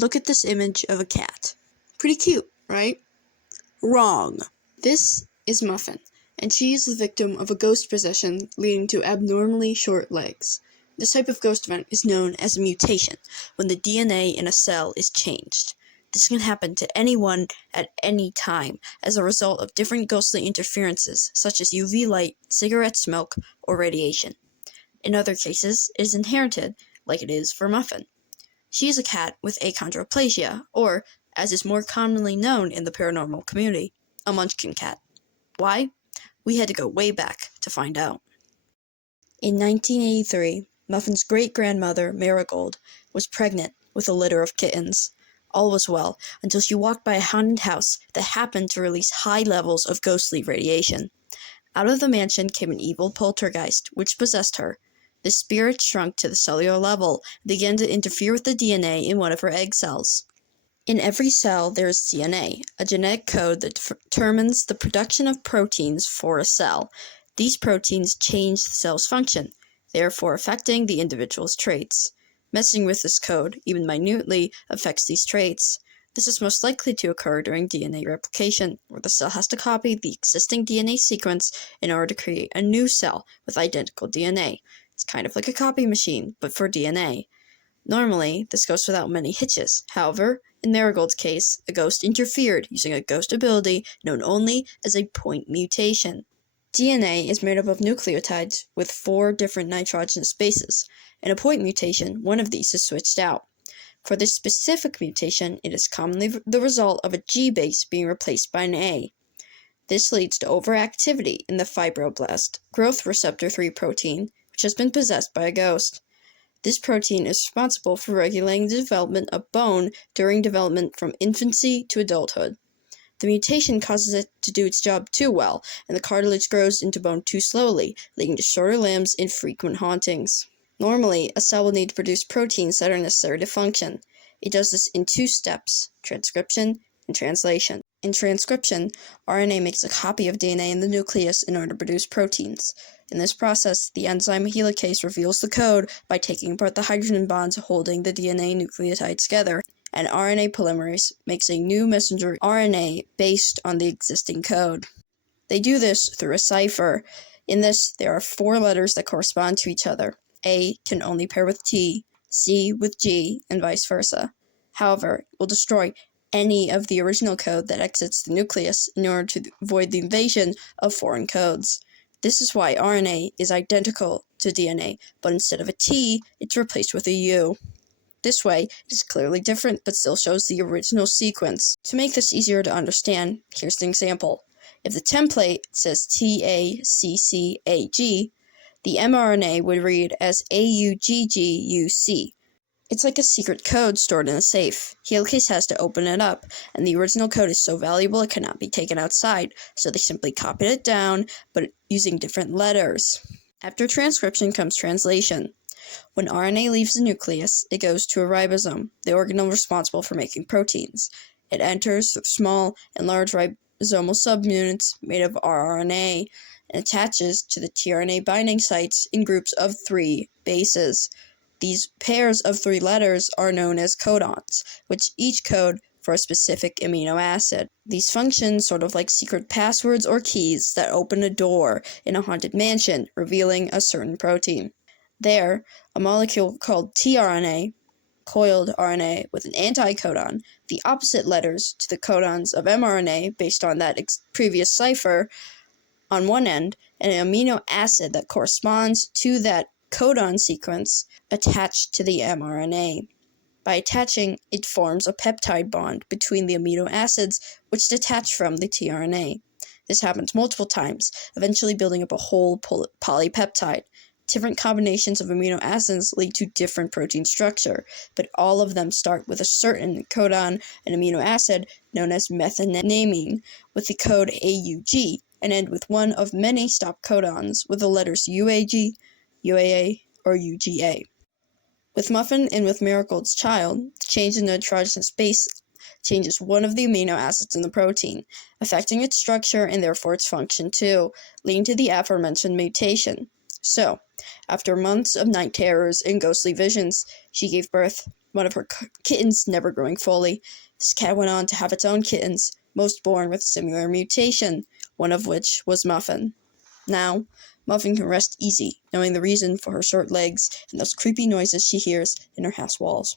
look at this image of a cat. Pretty cute, right? Wrong. This is Muffin, and she is the victim of a ghost possession leading to abnormally short legs. This type of ghost event is known as a mutation, when the DNA in a cell is changed. This can happen to anyone at any time as a result of different ghostly interferences, such as UV light, cigarette smoke, or radiation. In other cases, it is inherited, like it is for Muffin. She is a cat with achondroplasia, or, as is more commonly known in the paranormal community, a Munchkin cat. Why? We had to go way back to find out. In 1983, Muffin's great-grandmother, Marigold, was pregnant with a litter of kittens. All was well until she walked by a haunted house that happened to release high levels of ghostly radiation. Out of the mansion came an evil poltergeist, which possessed her. The spirit shrunk to the cellular level and began to interfere with the DNA in one of her egg cells. In every cell, there is DNA, a genetic code that determines the production of proteins for a cell. These proteins change the cell's function, therefore affecting the individual's traits. Messing with this code, even minutely, affects these traits. This is most likely to occur during DNA replication, where the cell has to copy the existing DNA sequence in order to create a new cell with identical DNA. It's kind of like a copy machine, but for DNA. Normally, this goes without many hitches. However, in Marigold's case, a ghost interfered using a ghost ability known only as a point mutation. DNA is made up of nucleotides with 4 different nitrogenous bases. In a point mutation, one of these is switched out. For this specific mutation, it is commonly the result of a G base being replaced by an A. This leads to overactivity in the fibroblast growth receptor 3 protein, which has been possessed by a ghost. This protein is responsible for regulating the development of bone during development from infancy to adulthood. The mutation causes it to do its job too well, and the cartilage grows into bone too slowly, leading to shorter limbs and frequent hauntings. Normally, a cell will need to produce proteins that are necessary to function. It does this in 2 steps, transcription and translation. In transcription, RNA makes a copy of DNA in the nucleus in order to produce proteins. In this process, the enzyme helicase reveals the code by taking apart the hydrogen bonds holding the DNA nucleotides together, and RNA polymerase makes a new messenger RNA based on the existing code. They do this through a cipher. In this, there are 4 letters that correspond to each other. A can only pair with T, C with G, and vice versa. However, it will destroy any of the original code that exits the nucleus in order to avoid the invasion of foreign codes. This is why RNA is identical to DNA, but instead of a T, it's replaced with a U. This way, it is clearly different, but still shows the original sequence. To make this easier to understand, here's an example. If the template says TACCAG, the mRNA would read as AUGGUC. It's like a secret code stored in a safe. Helicase has to open it up, and the original code is so valuable it cannot be taken outside, so they simply copied it down, but using different letters. After transcription comes translation. When RNA leaves the nucleus, it goes to a ribosome, the organelle responsible for making proteins. It enters through small and large ribosomal subunits made of rRNA and attaches to the tRNA binding sites in groups of 3 bases. These pairs of 3 letters are known as codons, which each code for a specific amino acid. These function sort of like secret passwords or keys that open a door in a haunted mansion, revealing a certain protein. There, a molecule called tRNA, coiled RNA with an anticodon, the opposite letters to the codons of mRNA based on that previous cipher on one end, and an amino acid that corresponds to that codon sequence attached to the mRNA. By attaching, it forms a peptide bond between the amino acids which detach from the tRNA. This happens multiple times, eventually building up a whole polypeptide. Different combinations of amino acids lead to different protein structure, but all of them start with a certain codon and amino acid known as methylamine, with the code AUG, and end with one of many stop codons with the letters UAG, UAA, or UGA. With Muffin and with Marigold's child, the change in the nitrogenous base changes one of the amino acids in the protein, affecting its structure and therefore its function too, leading to the aforementioned mutation. So, after months of night terrors and ghostly visions, she gave birth one of her kittens never growing fully. This cat went on to have its own kittens, most born with a similar mutation, one of which was Muffin. Now, Muffin can rest easy, knowing the reason for her short legs and those creepy noises she hears in her house walls.